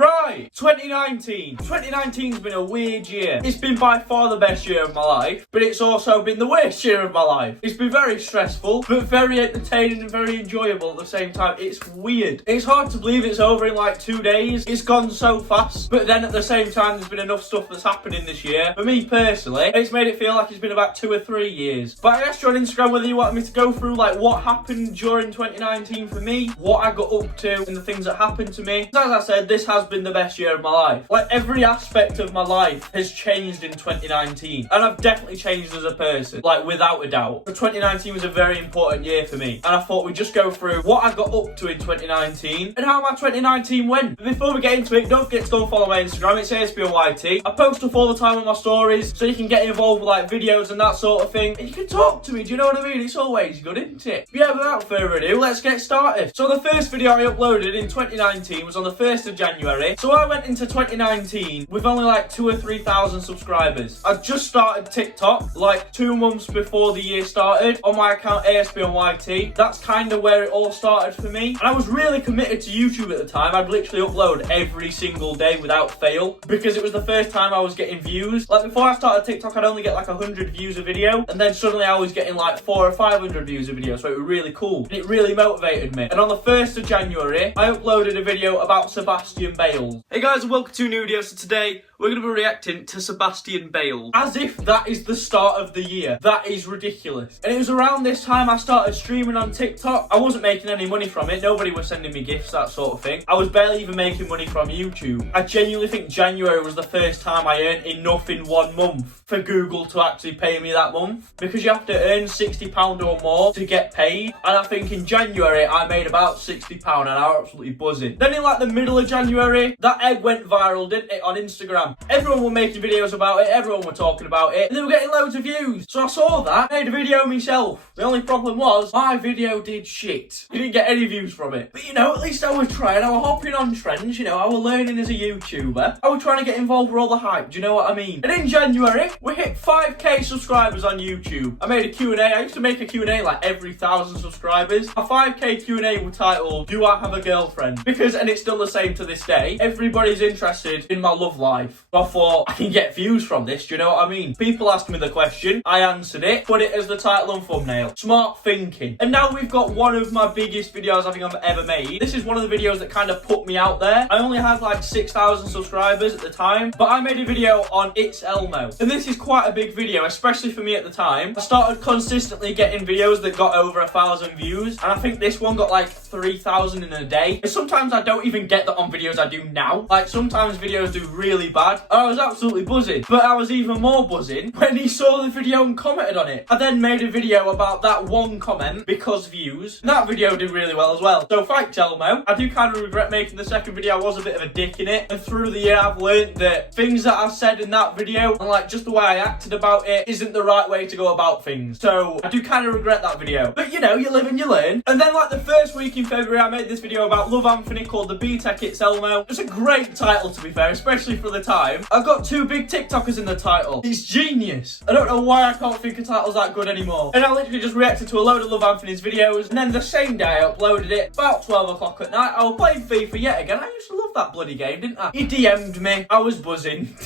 Right, 2019. 2019's been a weird year. It's been by far the best year of my life, but it's also been the worst year of my life. It's been very stressful, but very entertaining and very enjoyable at the same time. It's weird. It's hard to believe it's over in like 2 days. It's gone so fast, but then at the same time, there's been enough stuff that's happening this year. For me personally, it's made it feel like it's been about 2 or 3 years. But I asked you on Instagram whether you wanted me to go through like what happened during 2019 for me, what I got up to, and the things that happened to me. As I said, this has been the best year of my life. Like every aspect of my life has changed in 2019, and I've definitely changed as a person, like without a doubt. But 2019 was a very important year for me, and I thought we'd just go through what I got up to in 2019 and how my 2019 went. But before we get into it, don't forget to go and follow my Instagram. It's ASBOYT. I post stuff all the time on my stories, so you can get involved with like videos and that sort of thing, and you can talk to me. Do you know what I mean? It's always good, isn't it? But yeah, without further ado, let's get started. So the first video I uploaded in 2019 was on the 1st of January. So I went into 2019 with only like 2,000 or 3,000 subscribers. I just started TikTok like 2 months before the year started on my account ASBOYT. That's kind of where it all started for me. And I was really committed to YouTube at the time. I'd literally upload every single day without fail because it was the first time I was getting views. Like before I started TikTok, I'd only get like 100 views a video, and then suddenly I was getting like 400 or 500 views a video, so it was really cool. And it really motivated me. And on the 1st of January, I uploaded a video about Sebastian Bale. Hey guys, and welcome to a new video. So today, we're going to be reacting to Sebastian Bale. As if that is the start of the year. That is ridiculous. And it was around this time I started streaming on TikTok. I wasn't making any money from it. Nobody was sending me gifts, that sort of thing. I was barely even making money from YouTube. I genuinely think January was the first time I earned enough in 1 month for Google to actually pay me that month. Because you have to earn £60 or more to get paid. And I think in January, I made about £60 and I was absolutely buzzing. Then in like the middle of January, that egg went viral, didn't it, on Instagram. Everyone were making videos about it, everyone were talking about it, and they were getting loads of views. So I saw that, made a video myself. The only problem was, my video did shit. You didn't get any views from it. But you know, at least I was trying, I was hopping on trends, you know, I was learning as a YouTuber. I was trying to get involved with all the hype, do you know what I mean? And in January, we hit 5k subscribers on YouTube. I made a Q&A, I used to make a Q&A like every 1,000 subscribers. A 5k Q&A was titled, Do I Have a Girlfriend? Because, and it's still the same to this day, everybody's interested in my love life. I thought, I can get views from this, do you know what I mean? People asked me the question, I answered it, put it as the title and thumbnail. Smart thinking. And now we've got one of my biggest videos I think I've ever made. This is one of the videos that kind of put me out there. I only had like 6,000 subscribers at the time, but I made a video on It's Elmo. And this is quite a big video, especially for me at the time. I started consistently getting videos that got over 1,000 views, and I think this one got like 3,000 in a day. And sometimes I don't even get that on videos I do now. Like sometimes videos do really bad. I was absolutely buzzing, but I was even more buzzing when he saw the video and commented on it. I then made a video about that one comment because views. And that video did really well as well. So thanks Elmo. I do kind of regret making the second video. I was a bit of a dick in it, and through the year I've learned that things that I said in that video and like just the way I acted about it isn't the right way to go about things. So I do kind of regret that video, but you know, you live and you learn. And then like the first week in February, I made this video about Love Anthony called the B-Tech It's Elmo. It's a great title, to be fair, especially for the time. I've got 2 big TikTokers in the title. It's genius. I don't know why I can't think of titles that good anymore. And I literally just reacted to a load of Love Anthony's videos, and then the same day I uploaded it, about 12 o'clock at night, I was playing FIFA yet again. I used to love that bloody game, didn't I? He DM'd me. I was buzzing.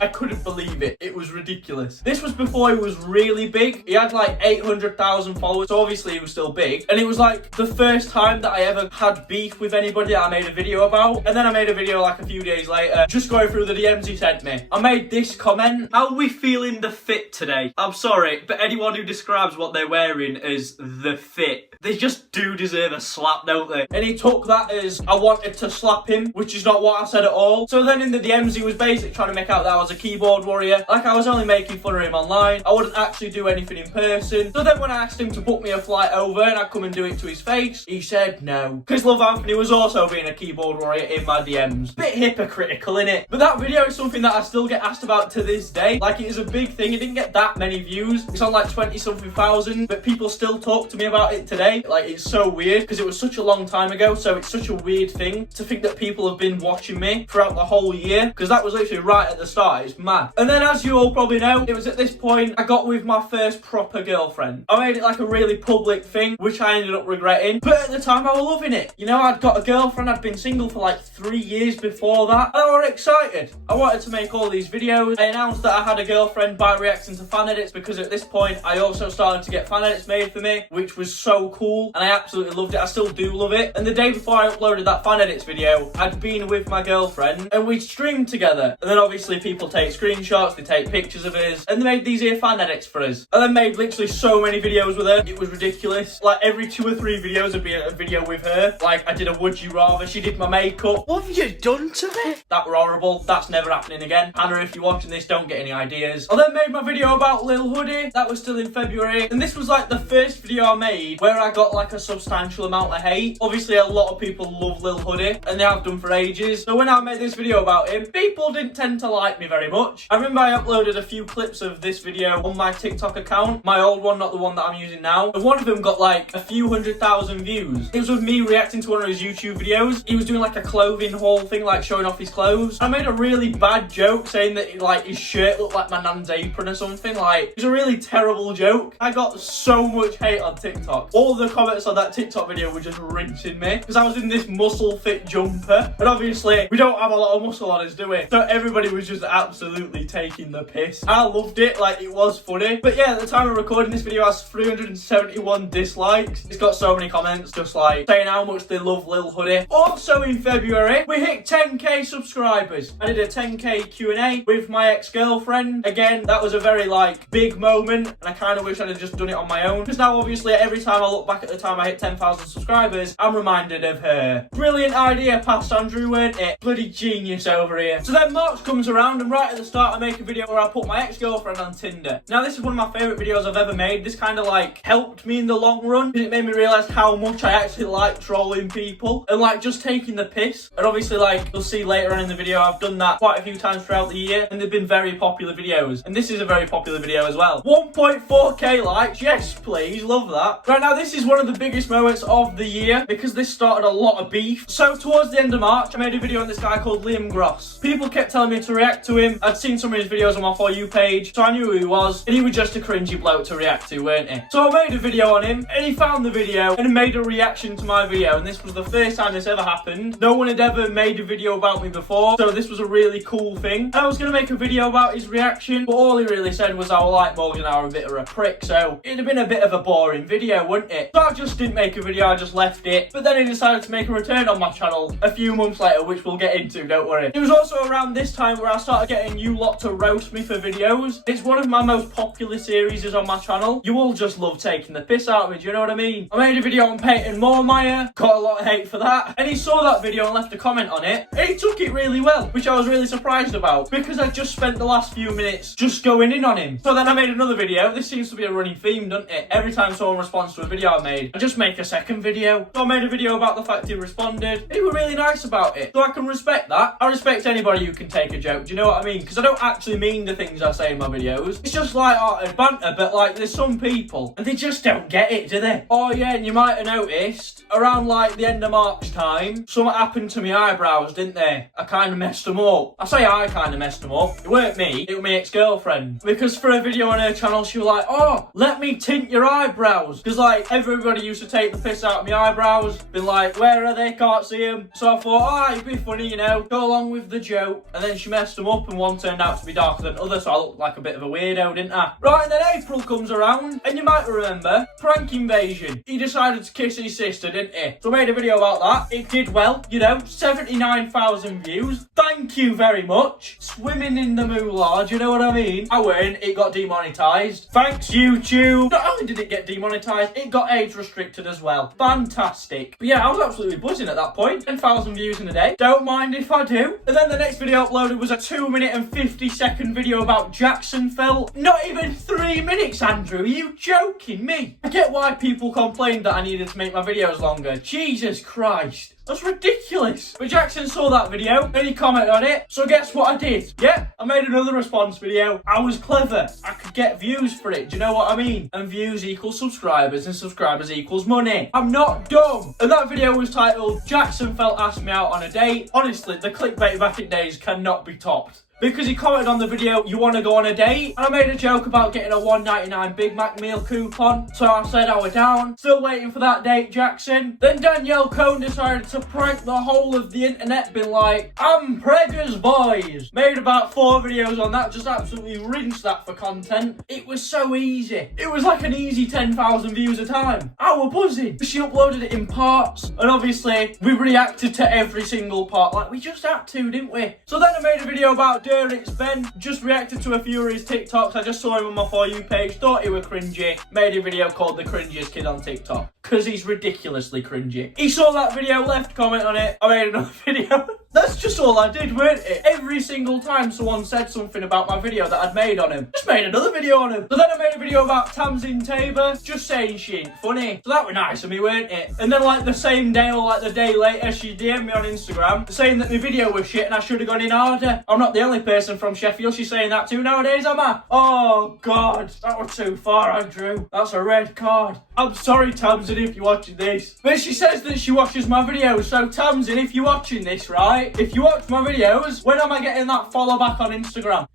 I couldn't believe it. It was ridiculous. This was before he was really big. He had like 800,000 followers, so obviously he was still big. And it was like the first time that I ever had beef with anybody that I made a video about. And then I made a video like a few days later, just going through the DMs he sent me. I made this comment. How are we feeling the fit today? I'm sorry, but anyone who describes what they're wearing as the fit, they just do deserve a slap, don't they? And he took that as I wanted to slap him, which is not what I said at all. So then in the DMs, he was basically trying to make out that I was a keyboard warrior. Like I was only making fun of him online. I wouldn't actually do anything in person. So then when I asked him to book me a flight over and I'd come and do it to his face, he said no. Because Love Anthony was also being a keyboard warrior in my DMs. Bit hypocritical, innit? But that video is something that I still get asked about to this day. Like it is a big thing. It didn't get that many views. It's on like 20 something thousand, but people still talk to me about it today. say. Like, it's so weird because it was such a long time ago, so it's such a weird thing to think that people have been watching me throughout the whole year, because that was literally right at the start. It's mad. And then, as you all probably know, it was at this point I got with my first proper girlfriend. I made it like a really public thing, which I ended up regretting, but at the time I was loving it. You know, I'd got a girlfriend, I'd been single for like 3 years before that, and I was excited. I wanted to make all these videos. I announced that I had a girlfriend by reacting to fan edits, because at this point I also started to get fan edits made for me, which was so cool, and I absolutely loved it. I still do love it. And the day before I uploaded that fan edits video, I'd been with my girlfriend and we streamed together, and then obviously people take screenshots, they take pictures of us, and they made these here fan edits for us, and then made literally so many videos with her. It was ridiculous. Like, every 2 or 3 videos would be a video with her. Like, I did a would you rather, she did my makeup. What have you done to me? That were horrible. That's never happening again. Hannah, if you're watching this, don't get any ideas. I then made my video about Lil Hoodie. That was still in February, and this was like the first video I made where I got like a substantial amount of hate. Obviously a lot of people love Lil Hoodie, and they have done for ages. So when I made this video about him, people didn't tend to like me very much. I remember I uploaded a few clips of this video on my TikTok account, my old one, not the one that I'm using now, and one of them got like a few 100,000 views. It was with me reacting to one of his YouTube videos. He was doing like a clothing haul thing, like showing off his clothes. I made a really bad joke saying that like his shirt looked like my nan's apron or something. Like, it was a really terrible joke. I got so much hate on TikTok. All the comments on that TikTok video were just rinsing me because I was in this muscle fit jumper, and obviously we don't have a lot of muscle on us, do we? So everybody was just absolutely taking the piss. I loved it. Like, it was funny. But yeah, at the time of recording this video, it has 371 dislikes. It's got so many comments just like saying how much they love Lil Hoodie. Also in February, we hit 10k subscribers. I did a 10k Q&A with my ex-girlfriend. Again, that was a very like big moment, and I kind of wish I'd have just done it on my own, because now obviously every time I look back at the time I hit 10,000 subscribers, I'm reminded of her. Brilliant idea, past Andrew, weren't it? Bloody genius over here. So then March comes around, and right at the start I make a video where I put my ex-girlfriend on Tinder. Now this is one of my favourite videos I've ever made. This kind of like helped me in the long run, because it made me realise how much I actually like trolling people and like just taking the piss. And obviously, like you'll see later on in the video, I've done that quite a few times throughout the year, and they've been very popular videos, and this is a very popular video as well. 1.4k likes, yes please, love that. Right now, this is one of the biggest moments of the year because this started a lot of beef. So towards the end of March, I made a video on this guy called Liam Gross. People kept telling me to react to him. I'd seen some of his videos on my For You page, so I knew who he was, and he was just a cringy bloke to react to, weren't he? So I made a video on him, and he found the video and made a reaction to my video, and this was the first time this ever happened. No one had ever made a video about me before, so this was a really cool thing. I was going to make a video about his reaction, but all he really said was how I like Morgan are a bit of a prick, so it'd have been a bit of a boring video, wouldn't it? So I just didn't make a video, I just left it. But then he decided to make a return on my channel a few months later, which we'll get into, don't worry. It was also around this time where I started getting you lot to roast me for videos. It's one of my most popular series on my channel. You all just love taking the piss out of me, do you know what I mean? I made a video on Peyton Moormeyer, got a lot of hate for that, and he saw that video and left a comment on it, and he took it really well, which I was really surprised about, because I just spent the last few minutes just going in on him. So then I made another video. This seems to be a running theme, doesn't it? Every time someone responds to a video I made, I just make a second video. So I made a video about the fact he responded, and he was really nice about it, so I can respect that. I respect anybody who can take a joke, do you know what I mean? Because I don't actually mean the things I say in my videos. It's just light-hearted banter, but like there's some people, and they just don't get it, do they? Oh yeah, and you might have noticed, around like the end of March time, something happened to my eyebrows, didn't they? I kind of messed them up. I say I kind of messed them up. It weren't me, it was my ex-girlfriend. Because for a video on her channel, she was like, oh, let me tint your eyebrows. Because like, everybody used to take the piss out of my eyebrows, be like, where are they? Can't see them. So I thought, oh, it'd be funny, you know, go along with the joke. And then she messed them up, and one turned out to be darker than other, so I looked like a bit of a weirdo, didn't I? Right, and then April comes around, and you might remember, prank invasion. He decided to kiss his sister, didn't he? So I made a video about that. It did well, you know, 79,000 views. Thank you very much. Swimming in the moolah, do you know what I mean? I win, it got demonetized. Thanks, YouTube. Not only did it get demonetized, it got age restricted as well. Fantastic. But yeah, I was absolutely buzzing at that point. 10,000 views in a day. Don't mind if I do. And then the next video uploaded was a 2-minute and 50-second video about Jacksonville. Not even 3 minutes, Andrew. Are you joking me? I get why people complained that I needed to make my videos longer. Jesus Christ. That's ridiculous. But Jackson saw that video and he commented on it. So guess what I did? Yeah, I made another response video. I was clever. I could get views for it. Do you know what I mean? And views equals subscribers and subscribers equals money. I'm not dumb. And that video was titled Jackson Felt Asked Me Out on a Date. Honestly, the clickbait back in days cannot be topped. Because he commented on the video, you want to go on a date? And I made a joke about getting a $1.99 Big Mac meal coupon. So I said I was down. Still waiting for that date, Jackson. Then Danielle Cohn decided to prank the whole of the internet, being like, I'm preggers, boys. Made about 4 videos on that, just absolutely rinsed that for content. It was so easy. It was like an easy 10,000 views a time. I was buzzing. She uploaded it in parts. And obviously, we reacted to every single part like we just had to, didn't we? So then I made a video about It's Ben, just reacted to a few of his TikToks. I just saw him on my For You page, thought he was cringy, made a video called The Cringiest Kid on TikTok, because he's ridiculously cringy. He saw that video, left a comment on it, I made another video. That's just all I did, weren't it? Every single time someone said something about my video that I'd made on him, just made another video on him. So then I made a video about Tamsin Tabor, just saying she ain't funny. So that was nice of me, weren't it? And then like the same day or like the day later, she DM'd me on Instagram saying that my video was shit and I should have gone in harder. I'm not the only person from Sheffield she's saying that to nowadays, am I? Oh God, that was too far, Andrew. That's a red card. I'm sorry, Tamsin, if you're watching this. But she says that she watches my videos, so Tamsin, if you're watching this, right? If you watch my videos, when am I getting that follow back on Instagram?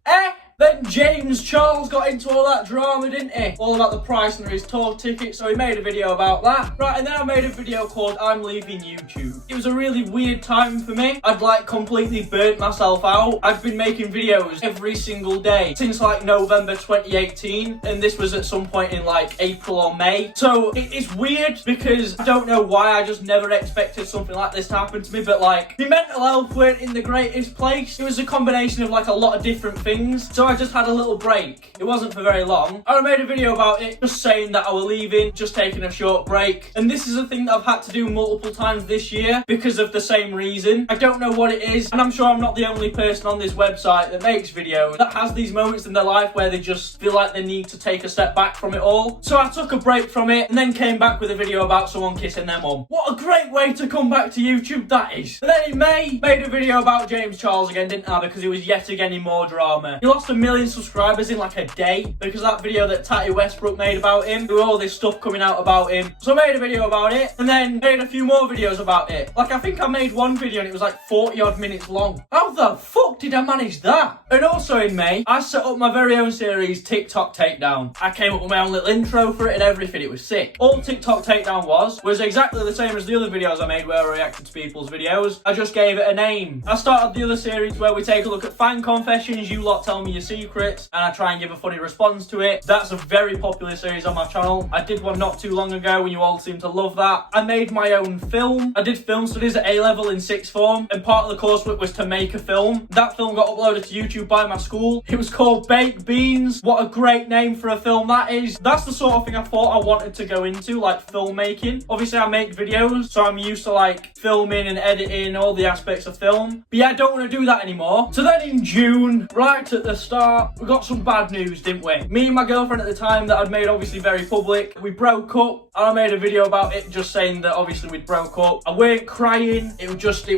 Then James Charles got into all that drama, didn't he? All about the price of his tour ticket, so he made a video about that. Right, and then I made a video called I'm Leaving YouTube. It was a really weird time for me. I'd like completely burnt myself out. I've been making videos every single day since like November 2018, and this was at some point in like April or May. So it's weird because I don't know why, I just never expected something like this to happen to me, but like, my mental health weren't in the greatest place. It was a combination of like a lot of different things. So I just had a little break. It wasn't for very long. I made a video about it, just saying that I was leaving, just taking a short break. And this is a thing that I've had to do multiple times this year because of the same reason. I don't know what it is, and I'm sure I'm not the only person on this website that makes videos that has these moments in their life where they just feel like they need to take a step back from it all. So I took a break from it and then came back with a video about someone kissing their mum. What a great way to come back to YouTube that is. And then in May, made a video about James Charles again, didn't I? Because he was yet again in more drama. He lost 1 million subscribers in like a day because of that video that Tatty Westbrook made about him. There was all this stuff coming out about him. So I made a video about it and then made a few more videos about it. Like I think I made one video and it was like 40 odd minutes long. How the fuck did I manage that? And also in May, I set up my very own series, TikTok Takedown. I came up with my own little intro for it and everything. It was sick. All TikTok Takedown was exactly the same as the other videos I made where I reacted to people's videos. I just gave it a name. I started the other series where we take a look at fan confessions, you lot tell me your secrets, and I try and give a funny response to it. That's a very popular series on my channel. I did one not too long ago and you all seem to love that. I made my own film. I did film studies at A-level in sixth form and part of the coursework was to make a film. That film got uploaded to YouTube by my school. It was called Baked Beans. What a great name for a film that is. That's the sort of thing I thought I wanted to go into, like filmmaking. Obviously I make videos, so I'm used to like filming and editing, all the aspects of film. But yeah, I don't want to do that anymore. So then in June, right at the start, we got some bad news, didn't we? Me and my girlfriend at the time that I'd made obviously very public, we broke up. And I made a video about it just saying that obviously we'd broke up. I weren't crying, it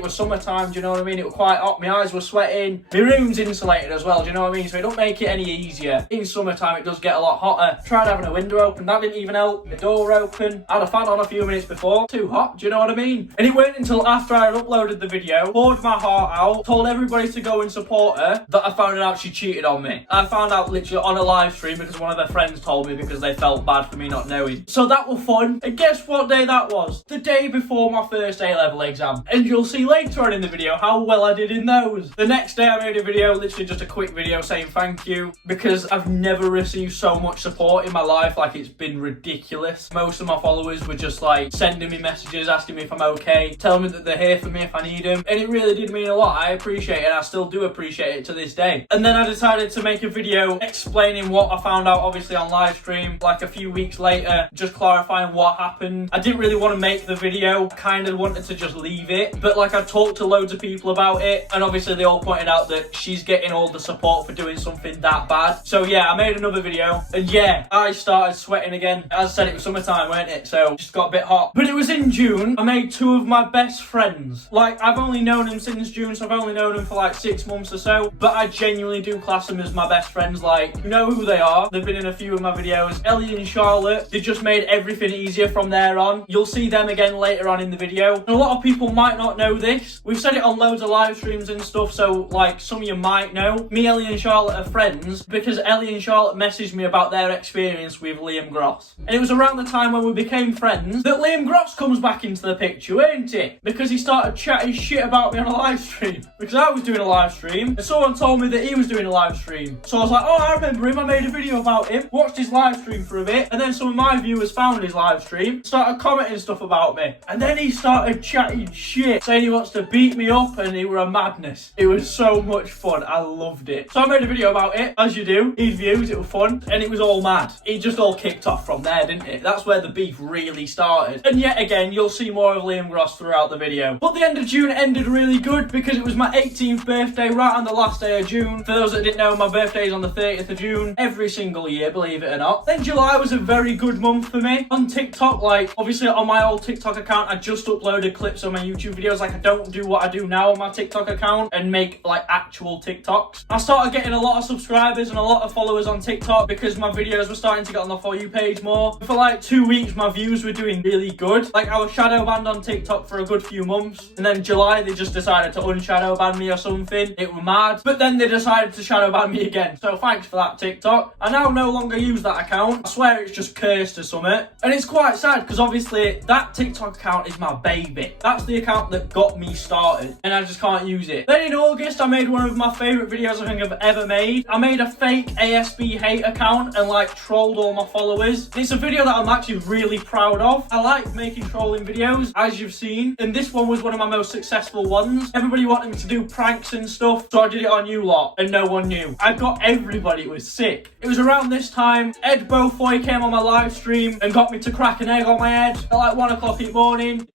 was summertime, do you know what I mean? It was quite hot, my eyes were sweating. My room's insulated as well, do you know what I mean? So it don't make it any easier. In summertime it does get a lot hotter. Tried having a window open, that didn't even help. The door open, I had a fan on a few minutes before. Too hot, do you know what I mean? And it weren't until after I had uploaded the video, poured my heart out, told everybody to go and support her, that I found out she cheated on me. I found out literally on a live stream because one of their friends told me because they felt bad for me not knowing. So that was fun. And guess what day that was? The day before my first A-level exam. And you'll see later on in the video how well I did in those. The next day I made a video, literally just a quick video saying thank you because I've never received so much support in my life. Like, it's been ridiculous. Most of my followers were just like sending me messages, asking me if I'm okay, telling me that they're here for me if I need them. And it really did mean a lot. I appreciate it. I still do appreciate it to this day. And then I decided decided to make a video explaining what I found out obviously on live stream like a few weeks later, just clarifying what happened. I didn't really want to make the video, kind of wanted to just leave it, but like I talked to loads of people about it, and obviously they all pointed out that she's getting all the support for doing something that bad. So yeah, I made another video, and yeah, I started sweating again. As I said, it was summertime, weren't it? So just got a bit hot. But it was in June. I made two of my best friends. Like, I've only known them since June, so I've only known them for like 6 months or so, but I genuinely do class them as my best friends. Like, you know who they are. They've been in a few of my videos. Ellie and Charlotte, they just made everything easier from there on. You'll see them again later on in the video. And a lot of people might not know this. We've said it on loads of live streams and stuff, so like some of you might know. Me, Ellie and Charlotte are friends because Ellie and Charlotte messaged me about their experience with Liam Gross. And it was around the time when we became friends that Liam Gross comes back into the picture, weren't it? Because he started chatting shit about me on a live stream. Because I was doing a live stream and someone told me that he was doing a live stream. So I was like, oh, I remember him, I made a video about him, watched his live stream for a bit, and then some of my viewers found his live stream, started commenting stuff about me. And then he started chatting shit, saying he wants to beat me up, and it were a madness. It was so much fun, I loved it. So I made a video about it, as you do, his views, it was fun, and it was all mad. It just all kicked off from there, didn't it? That's where the beef really started. And yet again, you'll see more of Liam Gross throughout the video. But the end of June ended really good because it was my 18th birthday right on the last day of June. For those that didn't know, my birthday is on the 30th of June every single year, believe it or not. Then July was a very good month for me. On TikTok, like, obviously on my old TikTok account, I just uploaded clips of my YouTube videos. Like, I don't do what I do now on my TikTok account and make, like, actual TikToks. I started getting a lot of subscribers and a lot of followers on TikTok because my videos were starting to get on the For You page more. For like 2 weeks, my views were doing really good. Like, I was shadow banned on TikTok for a good few months, and then July they just decided to unshadow ban me or something. It was mad. But then they decided to shadow ban me again. So thanks for that, TikTok. I now no longer use that account. I swear it's just cursed or something. And it's quite sad because obviously that TikTok account is my baby. That's the account that got me started, and I just can't use it. Then in August, I made one of my favourite videos I think I've ever made. I made a fake ASB hate account and like trolled all my followers. It's a video that I'm actually really proud of. I like making trolling videos, as you've seen, and this one was one of my most successful ones. Everybody wanted me to do pranks and stuff, so I did it on you lot, and no one knew. I got everybody, it was sick. It was around this time, Ed Beaufoy came on my live stream and got me to crack an egg on my head at like 1 o'clock in the morning.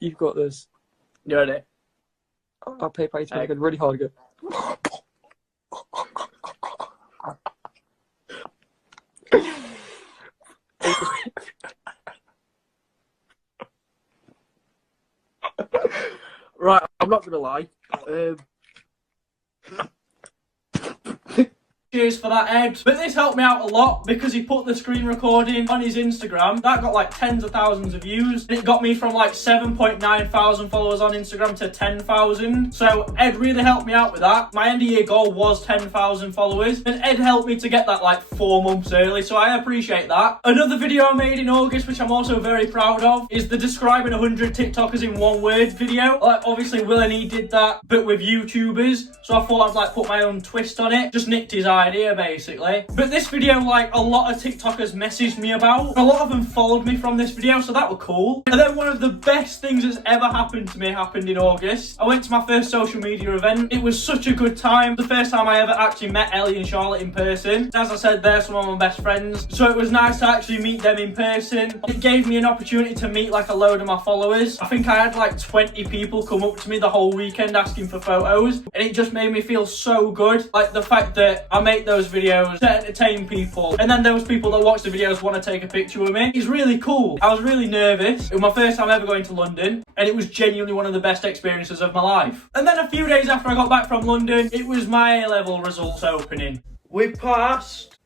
You've got this. You ready? I'll pay to make it really hard. Go. Right, I'm not gonna lie. Cheers for that, Ed. But this helped me out a lot because he put the screen recording on his Instagram. That got like tens of thousands of views. And it got me from like 7.9 thousand followers on Instagram to 10,000. So Ed really helped me out with that. My end of year goal was 10,000 followers. And Ed helped me to get that like 4 months early. So I appreciate that. Another video I made in August, which I'm also very proud of, is the describing 100 TikTokers in 1 word video. Like, obviously Will and he did that, but with YouTubers. So I thought I'd like put my own twist on it. Just nicked his idea basically. But this video, like, a lot of TikTokers messaged me about. A lot of them followed me from this video, so that was cool. And then one of the best things that's ever happened to me happened in August. I went to my first social media event. It was such a good time. The first time I ever actually met Ellie and Charlotte in person. As I said, they're some of my best friends. So it was nice to actually meet them in person. It gave me an opportunity to meet like a load of my followers. I think I had like 20 people come up to me the whole weekend asking for photos. And it just made me feel so good. Like the fact that I make those videos to entertain people, and then those people that watch the videos want to take a picture with me. It's really cool. I was really nervous. It was my first time ever going to London, and it was genuinely one of the best experiences of my life. And then a few days after I got back from London, it was my A-level results opening. We passed.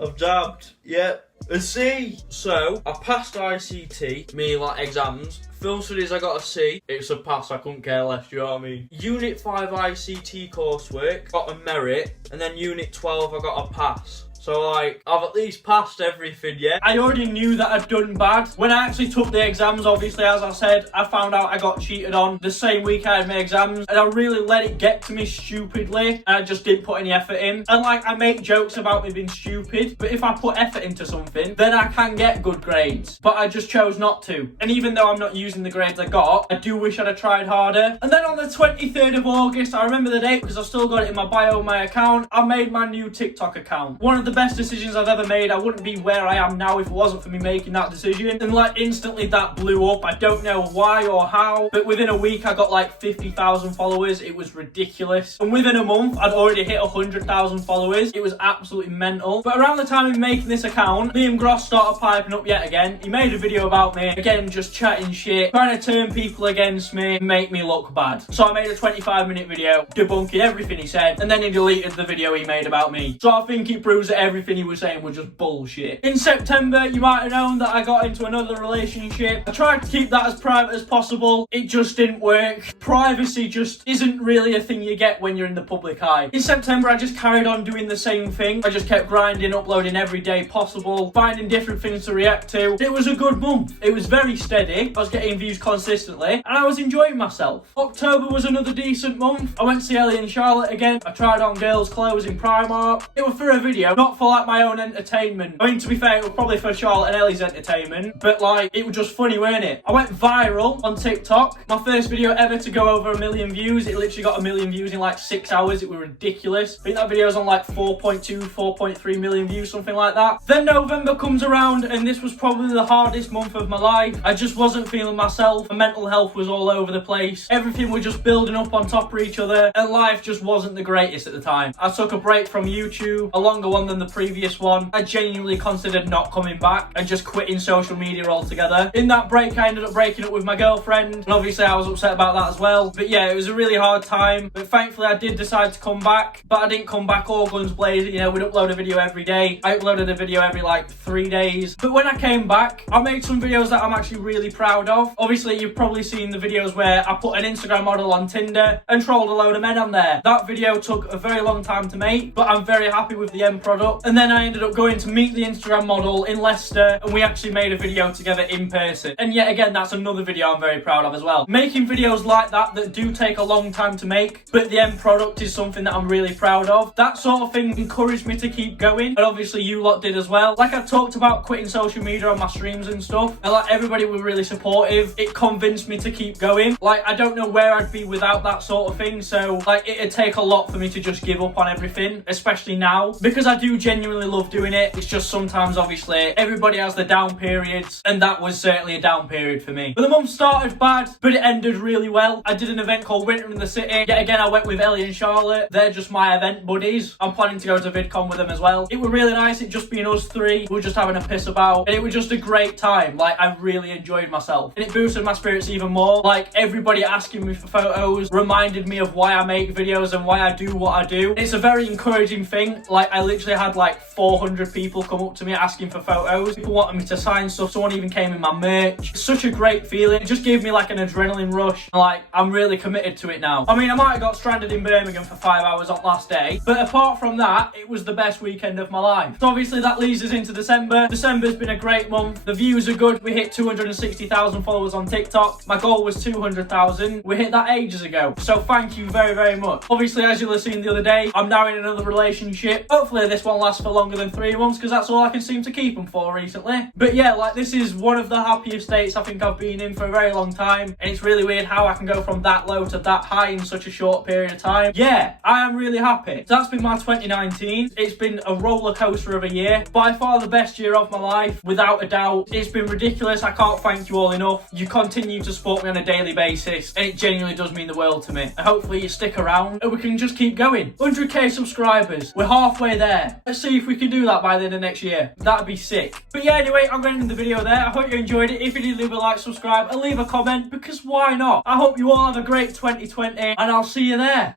I've dabbed. Yep. A C. So, I passed ICT, meaning like exams. Film studies I got a C. It's a pass, I couldn't care less, do you know what I mean? Unit 5 ICT coursework, got a merit, and then Unit 12 I got a pass. So like, I've at least passed everything, yeah? I already knew that I'd done bad. When I actually took the exams, obviously, as I said, I found out I got cheated on the same week I had my exams, and I really let it get to me stupidly, and I just didn't put any effort in. And like, I make jokes about me being stupid, but if I put effort into something, then I can get good grades. But I just chose not to. And even though I'm not using the grades I got, I do wish I'd have tried harder. And then on the 23rd of August, I remember the date because I've still got it in my bio on my account, I made my new TikTok account. One of the best decisions I've ever made. I wouldn't be where I am now if it wasn't for me making that decision. And like, instantly that blew up. I don't know why or how, but within a week I got like 50,000 followers. It was ridiculous. And within a month I'd already hit 100,000 followers. It was absolutely mental. But around the time of making this account, Liam Gross started piping up yet again. He made a video about me, again just chatting shit, trying to turn people against me, make me look bad. So I made a 25-minute video debunking everything he said, and then he deleted the video he made about me. So I think it proves that everything he was saying was just bullshit. In September, you might have known that I got into another relationship. I tried to keep that as private as possible. It just didn't work. Privacy just isn't really a thing you get when you're in the public eye. In September, I just carried on doing the same thing. I just kept grinding, uploading every day possible, finding different things to react to. It was a good month. It was very steady. I was getting views consistently, and I was enjoying myself. October was another decent month. I went to see Ellie and Charlotte again. I tried on girls' clothes in Primark. It was for a video, not for like my own entertainment. I mean, to be fair, it was probably for Charlotte and Ellie's entertainment, but like, it was just funny, weren't it? I went viral on TikTok. My first video ever to go over 1 million views. It literally got 1 million views in like 6 hours. It was ridiculous. I think that video was on like 4.2, 4.3 million views, something like that. Then November comes around, and this was probably the hardest month of my life. I just wasn't feeling myself. My mental health was all over the place. Everything was just building up on top of each other, and life just wasn't the greatest at the time. I took a break from YouTube, a longer one than the previous one. I genuinely considered not coming back and just quitting social media altogether. In that break, I ended up breaking up with my girlfriend, and obviously I was upset about that as well. But yeah, it was a really hard time, but thankfully I did decide to come back. But I didn't come back all guns blazing, you know, we'd upload a video every day. I uploaded a video every like 3 days. But when I came back, I made some videos that I'm actually really proud of. Obviously, you've probably seen the videos where I put an Instagram model on Tinder and trolled a load of men on there. That video took a very long time to make, but I'm very happy with the end product. And then I ended up going to meet the Instagram model in Leicester, and we actually made a video together in person. And yet again, that's another video I'm very proud of as well. Making videos like that do take a long time to make, but the end product is something that I'm really proud of. That sort of thing encouraged me to keep going, and obviously you lot did as well. Like, I talked about quitting social media on my streams and stuff, and like, everybody were really supportive. It convinced me to keep going. Like, I don't know where I'd be without that sort of thing, so like, it'd take a lot for me to just give up on everything, especially now, because I do genuinely love doing it. It's just sometimes, obviously, everybody has the down periods, and that was certainly a down period for me. But the month started bad, but it ended really well. I did an event called Winter in the City. Yet again, I went with Ellie and Charlotte. They're just my event buddies. I'm planning to go to VidCon with them as well. It was really nice. It just being us three. We were just having a piss about, and it was just a great time. Like, I really enjoyed myself, and it boosted my spirits even more. Like, everybody asking me for photos reminded me of why I make videos and why I do what I do. It's a very encouraging thing. Like, I literally had like 400 people come up to me asking for photos. People wanted me to sign stuff. Someone even came in my merch. It's such a great feeling. It just gave me like an adrenaline rush. Like, I'm really committed to it now. I mean, I might have got stranded in Birmingham for 5 hours on last day, but apart from that, it was the best weekend of my life. So obviously that leads us into December. December's been a great month. The views are good. We hit 260,000 followers on TikTok. My goal was 200,000. We hit that ages ago. So thank you very, very much. Obviously, as you'll have seen the other day, I'm now in another relationship. Hopefully this one lasts for longer than 3 months, because that's all I can seem to keep them for recently. But yeah, like, this is one of the happiest states I think I've been in for a very long time, and it's really weird how I can go from that low to that high in such a short period of time. Yeah, I am really happy. So that's been my 2019. It's been a roller coaster of a year. By far the best year of my life, without a doubt. It's been ridiculous. I can't thank you all enough. You continue to support me on a daily basis, and it genuinely does mean the world to me. And hopefully you stick around, and we can just keep going. 100k subscribers. We're halfway there. Let's see if we can do that by the end of next year. That'd be sick. But yeah, anyway, I'm going to end the video there. I hope you enjoyed it. If you did, leave a like, subscribe, and leave a comment, because why not? I hope you all have a great 2020, and I'll see you there.